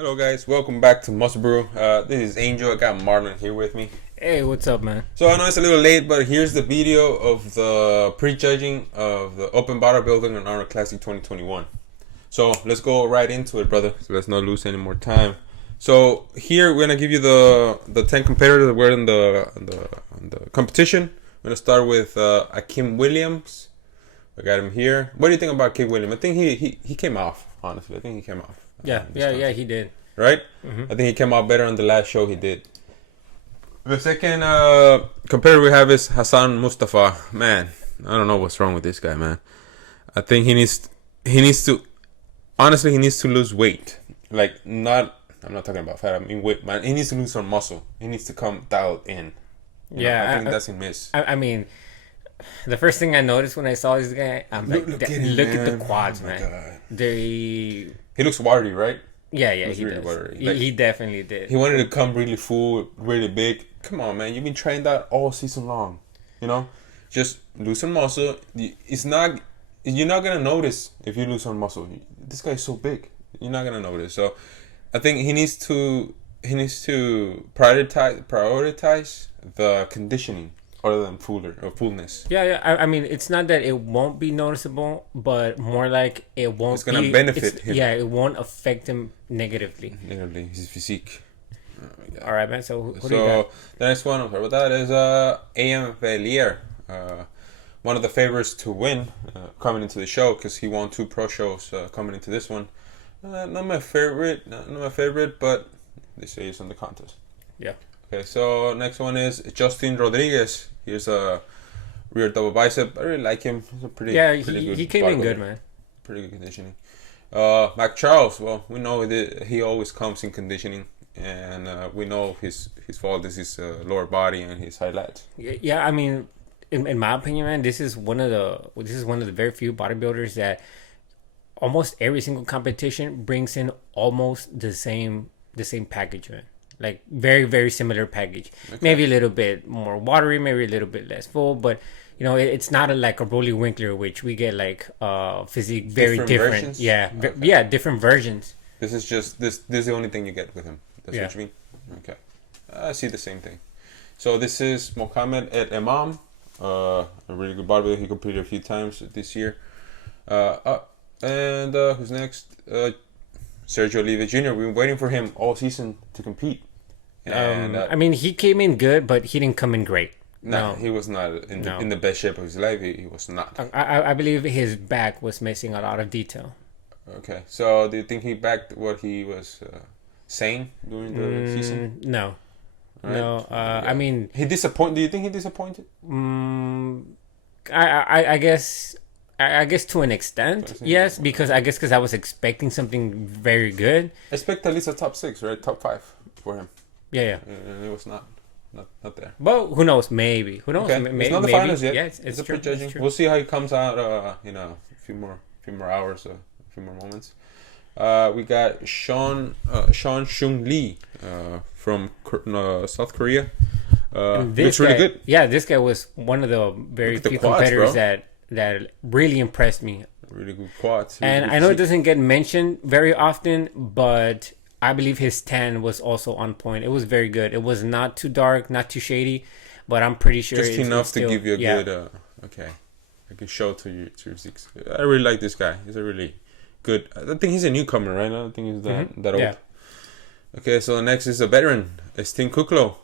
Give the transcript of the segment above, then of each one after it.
Hello guys, welcome back to MuscleBrew. This is Angel. I got Marlon here with me. Hey, what's up, man? So I know it's a little late, but here's the video of the prejudging of the Open Bodybuilding on Arnold Classic 2021. So let's go right into it, brother. So let's not lose any more time. So here we're gonna give you the 10 competitors that were in the competition. We're gonna start with Akim Williams. I got him here. What do you think about Akim Williams? I think he came off. Honestly, I think he came off. Yeah, he did. Right? Mm-hmm. I think he came out better on the last show he did. The second competitor we have is Hassan Mustafa. Man, I don't know what's wrong with this guy, man. I think he needs to honestly, he needs to lose weight. I'm not talking about fat, I mean weight, man. He needs to lose some muscle. He needs to come dialed in. I think that's a miss. I mean, the first thing I noticed when I saw this guy, I'm like, look at the quads, man. He looks wiry, right? Yeah, he really does. He definitely did. He wanted to come really full, really big. Come on, man. You've been training that all season long. Just lose some muscle. You're not gonna notice if you lose some muscle. This guy's so big. You're not gonna notice. So, I think he needs to prioritize the conditioning other than fullness. Yeah. I mean, it's not that it won't be noticeable, but more like it won't. It's gonna benefit him. Yeah, it won't affect him negatively. His physique. Oh, all right, man. So who do you got? The next one, I'll with that, is Iain Valliere, one of the favorites to win coming into the show because he won 2 pro shows coming into this one. Not my favorite, but they say he's in the contest. Yeah. Okay, so next one is Justin Rodriguez. Here's a rear double bicep. I really like him. He's a pretty good he came in good, man. Pretty good conditioning. Max Charles. Well, we know he always comes in conditioning, and we know his fault is his lower body and his highlights. Yeah. I mean, in my opinion, man, this is one of the very few bodybuilders that almost every single competition brings in almost the same package, man. Like very, very similar package. Okay. Maybe a little bit more watery, maybe a little bit less full, but it's not like a Rolly Winkler, which we get like physique very different. Versions? Yeah, okay. Different versions. This is just this is the only thing you get with him. That's what you mean? Okay. I see the same thing. So this is Mohamed El Imam, a really good bodybuilder. He competed a few times this year. And who's next? Sergio Oliva Jr. We've been waiting for him all season to compete. And, I mean, he came in good, but he didn't come in great. No, he was not in the best shape of his life. He was not. I believe his back was missing a lot of detail. Okay, so do you think he backed what he was saying during the season? No. Right. No. Yeah. I mean, he disappointed. Do you think he disappointed? I guess to an extent, yes, because I was expecting something very good. I expect at least a top 6, right? Top 5 for him. Yeah. And it was not there. But who knows? Maybe. Who knows? Okay. It's not the finals yet. Yeah, it's a true. prejudging. We'll see how he comes out. A few more hours, a few more moments. We got Chung Lee from South Korea. Looks really good. Yeah, this guy was one of the very few competitors that really impressed me. Really good quads. And I know it doesn't get mentioned very often, but I believe his tan was also on point. It was very good. It was not too dark, not too shady, but I'm pretty sure just enough to give you a good show to your 6. I really like this guy. He's a really good. I think he's a newcomer, right? I don't think he's that old. Yeah. Okay, so the next is a veteran, Sting Kuklo.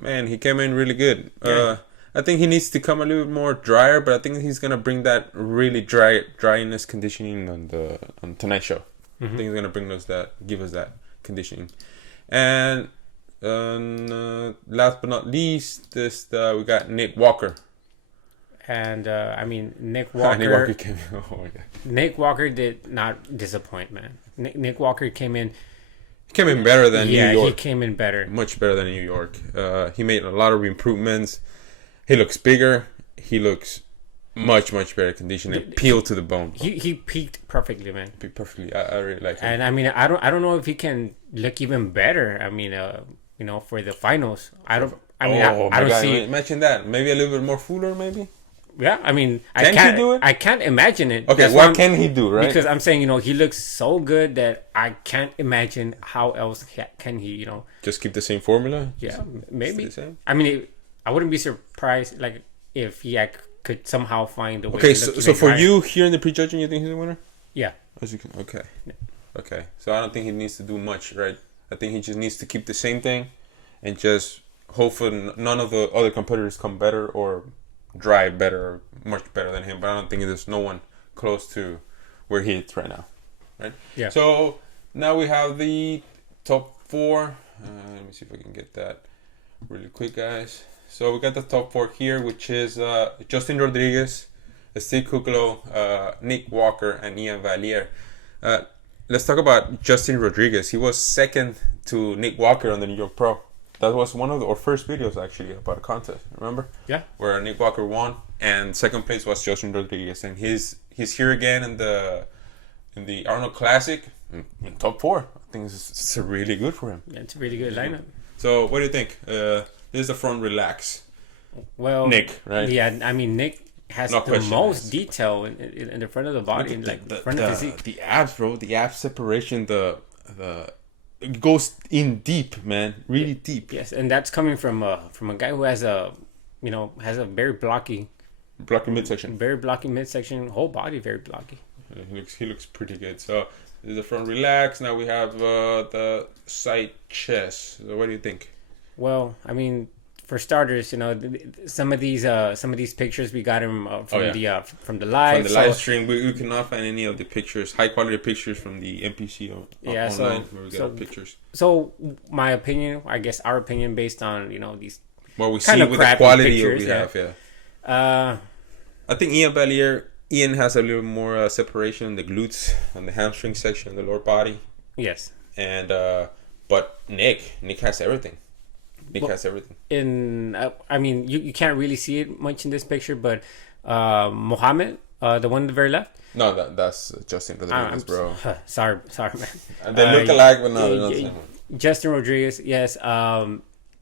Man, he came in really good. Yeah. I think he needs to come a little bit more drier, but I think he's gonna bring that really dryness conditioning on tonight's show. I think he's gonna give us that conditioning. And last but not least, we got Nick Walker. And I mean, Nick Walker came in. Oh my God. Nick Walker did not disappoint, man. Nick Walker came in. He came in better than New York. Yeah, he came in better. Much better than New York. He made a lot of improvements. He looks bigger. He looks much better conditioned and peeled to the bone. He peaked perfectly, man. Peaked perfectly. I really like him. And I mean, I don't know if he can look even better. I mean, for the finals, I don't see. Imagine that. Maybe a little bit more fuller, maybe. Yeah, I mean, Can he do it? I can't imagine it. Okay, what can he do, right? Because I'm saying, he looks so good that I can't imagine how else can he, just keep the same formula. Yeah, maybe. The same? I mean, I wouldn't be surprised like if he could somehow find a way. Okay, so for you here in the prejudging, you think he's the winner? Yeah. Okay. Yeah. Okay, so I don't think he needs to do much, right? I think he just needs to keep the same thing, and just hopefully none of the other competitors come better or drive better or much better than him. But I don't think there's no one close to where he is right now, right? Yeah. So now we have the top 4. Let me see if I can get that really quick, guys. So we got the top 4 here, which is Justin Rodriguez, Steve Kuclo, Nick Walker, and Iain Valliere. Let's talk about Justin Rodriguez. He was second to Nick Walker on the New York Pro. That was one of our first videos actually about a contest. Remember? Yeah. Where Nick Walker won, and second place was Justin Rodriguez, and he's here again in the Arnold Classic in top 4. I think it's really good for him. Yeah, it's a really good lineup. So what do you think? This is the front relax. Well, Nick, right? Yeah, I mean Nick has the most detail in the front of the body and like the front of the physique. The abs, bro. The ab separation. It goes in deep, man. Really deep. Yes, and that's coming from a guy who has a very blocky midsection. Very blocky midsection. Whole body very blocky. He looks pretty good. So this is the front relax. Now we have the side chest. So what do you think? Well, I mean, for starters, some of these pictures we got him from the live. From the live stream, we cannot find any of the pictures, high quality pictures from the NPC online where we got pictures. So my opinion, I guess our opinion, based on these what we see with the quality pictures, we have, I think Iain has a little more separation in the glutes, on the hamstring section, the lower body. Yes. And but Nick has everything. Nick has everything. I mean, you can't really see it much in this picture, but Mohammed, the one on the very left. No, that's Justin Rodriguez, bro. Sorry, man. And they look alike, but no, they're not the same one. Justin Rodriguez, yes.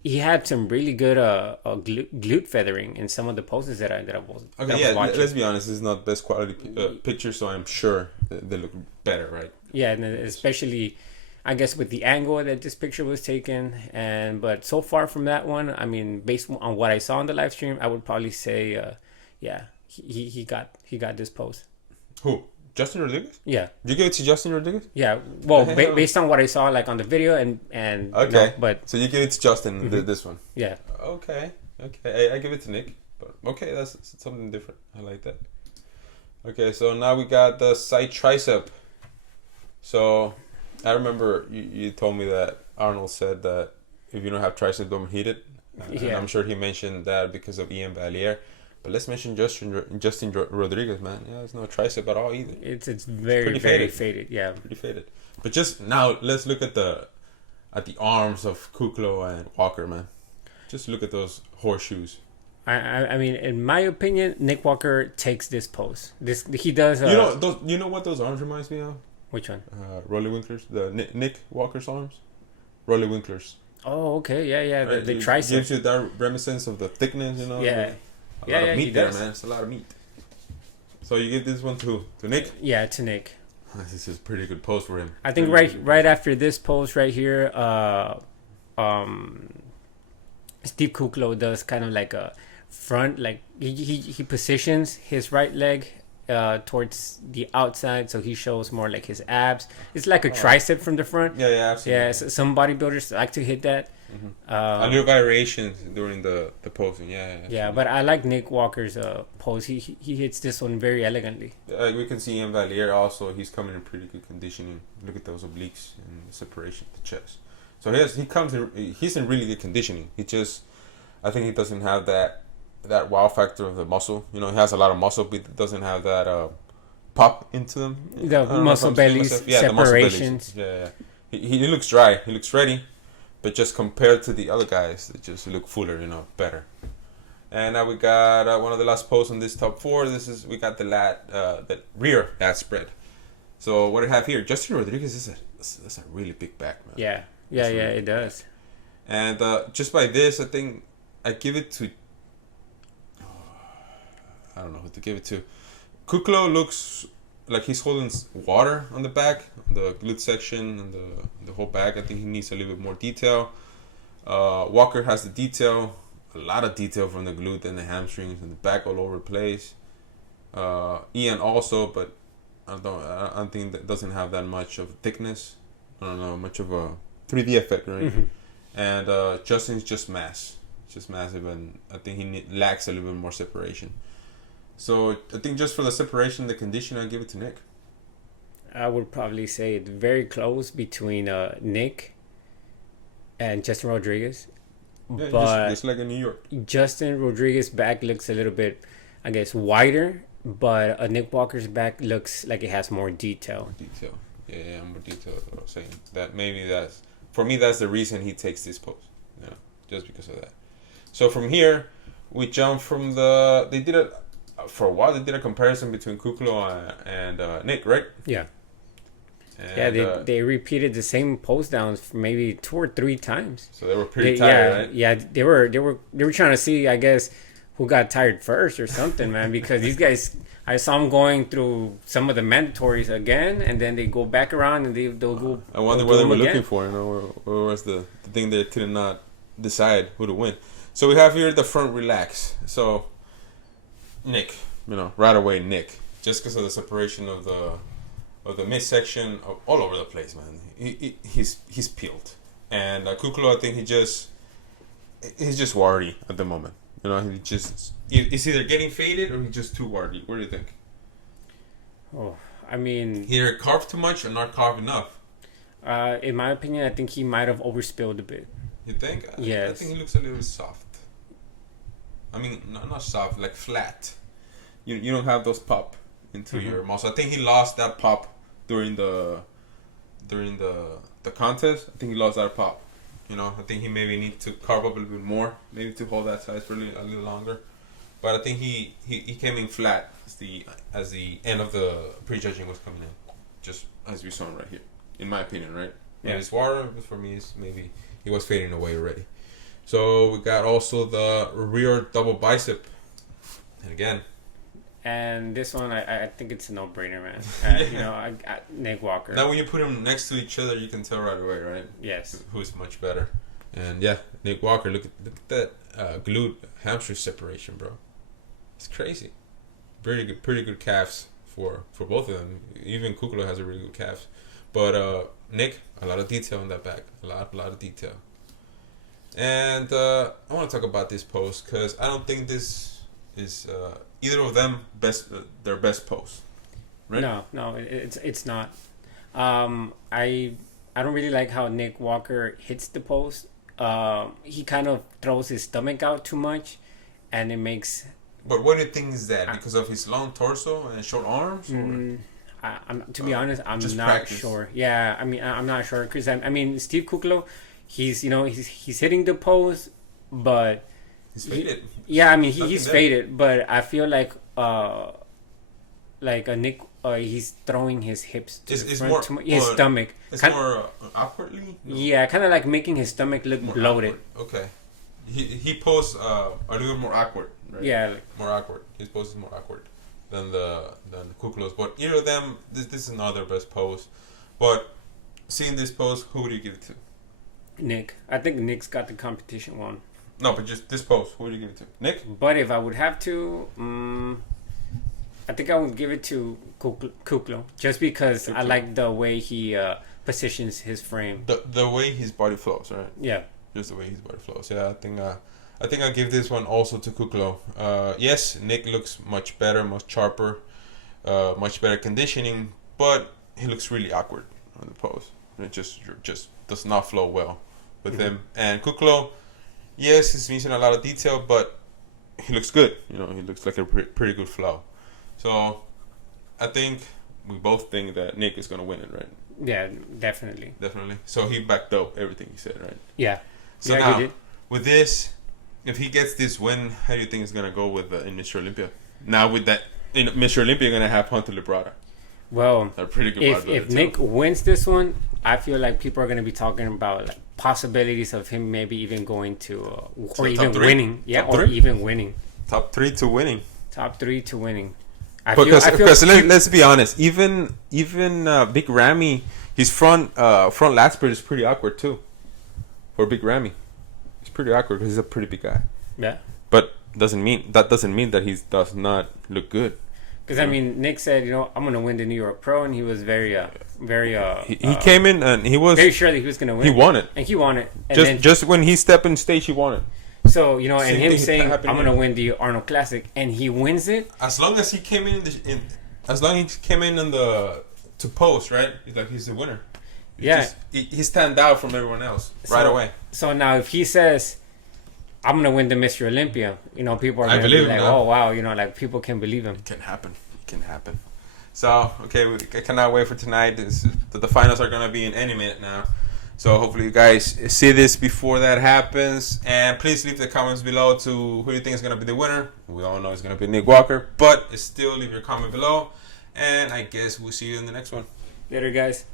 He had some really good glute feathering in some of the poses that I was. Okay, yeah. Let's be honest. This is not best quality picture, so I'm sure they look better, right? Yeah, and especially, I guess, with the angle that this picture was taken, but so far from that one, I mean, based on what I saw on the live stream, I would probably say, he got this pose. Who? Justin Rodriguez? Yeah. Did you give it to Justin Rodriguez? Yeah. Well, based on what I saw, like on the video and okay, but so you give it to Justin, this one. Yeah. Okay. I give it to Nick, but okay, that's something different. I like that. Okay, so now we got the side tricep. So I remember you told me that Arnold said that if you don't have tricep, don't heat it. And I'm sure he mentioned that because of Iain Valliere. But let's mention Justin Rodriguez, man. Yeah, there's no tricep at all either. It's very faded. Yeah, pretty faded. But just now, let's look at the arms of Kuclo and Walker, man. Just look at those horseshoes. I mean, in my opinion, Nick Walker takes this pose. He does. You know what those arms reminds me of? Which one? Rolly Winkler's. The Nick Walker's arms. Rolly Winkler's. Oh, okay, yeah. Right? The tricep gives you that reminiscence of the thickness, Yeah. A lot of meat there, man. It's a lot of meat. So you give this one to Nick? Yeah, to Nick. This is a pretty good pose for him. I think right after this pose right here, Steve Kuclo does kind of like a front, like he positions his right leg towards the outside, so he shows more like his abs. It's like a tricep from the front. Yeah, absolutely. Yeah, so some bodybuilders like to hit that. A little variations during the posing. Yeah, but I like Nick Walker's pose. He hits this one very elegantly. We can see in Valliere also. He's coming in pretty good conditioning. Look at those obliques and the separation of the chest. So he's in really good conditioning. I think he doesn't have that wow factor of the muscle. He has a lot of muscle, but it doesn't have that pop into them. The muscle bellies, separations. Yeah. He looks dry. He looks ready. But just compared to the other guys, they just look fuller, better. And now we got one of the last poses on this top 4. We got the rear lat spread. So what I have here, Justin Rodriguez that's a really big back, man. Yeah, it does. And just by this, I think I give it to. I don't know who to give it to. Kuklo looks like he's holding water on the back, the glute section, and the whole back. I think he needs a little bit more detail. Walker has the detail, a lot of detail from the glute and the hamstrings and the back all over the place. Iain also, but I don't think that doesn't have that much of thickness. I don't know, much of a 3D effect, right? Mm-hmm. And Justin's just mass. Just massive, and I think he lacks a little bit more separation. So I think just for the separation, the condition, I'll give it to Nick. I would probably say it's very close between Nick and Justin Rodriguez. Yeah, but just like in New York. Justin Rodriguez's back looks a little bit, I guess, wider, but Nick Walker's back looks like it has more detail. More detail. Yeah, more detail. That's what I was saying. That maybe that's, for me, that's the reason he takes this pose. You know, just because of that. So from here, we jump from they did a, for a while, they did a comparison between Kuklo and Nick, right? Yeah. And, they repeated the same pose downs maybe 2 or 3 times. So they were pretty tired, right? Yeah, they were trying to see, I guess, who got tired first or something, man, because these guys, I saw them going through some of the mandatories again, and then they go back around and they'll go. I wonder what they were looking for, you know, or was the thing they could not decide who to win. So we have here the front relax. So Nick, you know, right away Nick, just because of the separation of the midsection, all over the place, man. He's peeled, and Kuklo, I think he's just warty at the moment. You know, he's either getting faded or he's just too warty. What do you think? Oh, I mean, he either carved too much or not carved enough. In my opinion, I think he might have overspilled a bit. You think? Yes. I think he looks a little soft. I mean, not soft, like flat. You don't have those pop into your muscle. I think he lost that pop during the contest. I think he lost that pop. You know, I think he maybe need to carve up a little bit more, maybe to hold that size for a little longer. But I think he came in flat as the end of the prejudging was coming in, just as we saw right here, in my opinion, right? Yeah. And his water for me is maybe he was fading away already. So we got also the rear double bicep, and again. And this one, I think it's a no-brainer, man. You know, Nick Walker. Now, when you put them next to each other, you can tell right away, right? Yes. Who's much better? And yeah, Nick Walker. Look at that glute hamstring separation, bro. It's crazy. Pretty good calves for both of them. Even Kuklo has a really good calves, but Nick, a lot of detail in that back. A lot of detail. And I want to talk about this pose because I don't think this is either of them their best pose, right? No, it's not. I don't really like how Nick Walker hits the pose. He kind of throws his stomach out too much, and it makes. But what do you think is that? Because of his long torso and short arms? To be honest, I'm not practice. sure. Yeah, I mean, I'm not sure because I mean, Steve Kuklo, he's hitting the pose, but. He's faded. Yeah, I mean he's faded, but I feel like a Nick, he's throwing his hips to the front, his stomach. It's more awkwardly. No? Yeah, kind of like making his stomach look more bloated. Awkward. Okay, he poses a little more awkward. Right? Yeah, more awkward. His pose is more awkward than Kuklo's. But either of them, this is not their best pose. But seeing this pose, who would you give it to? Nick. I think Nick's got the competition one. No, but just this pose. Who would you give it to? Nick? But if I would have to, I think I would give it to Kuklo. Just because I like the way he positions his frame. The way his body flows, right? Yeah. Just the way his body flows. Yeah, I think I'll give this one also to Kuklo. Yes, Nick looks much better, much sharper, much better conditioning, but he looks really awkward on the pose. It just does not flow well with him. And Kuklo, yes, he's missing a lot of detail, but he looks good. You know, he looks like a pretty good flow. So I think we both think that Nick is going to win it, right? Yeah, definitely. Definitely. So he backed up everything he said, right? Yeah. So yeah, now, with this, if he gets this win, how do you think it's going to go with in Mr. Olympia? Now with that, in Mr. Olympia, you're going to have Hunter Librata. Well, a pretty good if Nick wins this one, I feel like people are going to be talking about like possibilities of him maybe even going to or even winning. Yeah, or even winning. Top 3 to winning. Top 3 to winning. Because let's be honest, even Big Ramy, his front lat spread is pretty awkward too. For Big Ramy, it's pretty awkward because he's a pretty big guy. Yeah. But doesn't mean that he does not look good. Because I mean, Nick said, I'm gonna win the New York Pro, and he was very. He came in and he was very sure that he was gonna win. He won it, and he won it. And just when he stepped in stage, he won it. So and him saying, "I'm gonna win the Arnold Classic," and he wins it. As long as he came in, to post, right? He's the winner. He stand out from everyone else right away. So now, if he says, "I'm gonna win the Mr. Olympia," people are gonna be like, "Oh wow," people can believe him. It can happen. So I cannot wait for tonight. The finals are gonna be in any minute now. So hopefully you guys see this before that happens, and please leave the comments below to who you think is gonna be the winner. We all know it's gonna be Nick Walker, but still leave your comment below, and I guess we'll see you in the next one. Later, guys.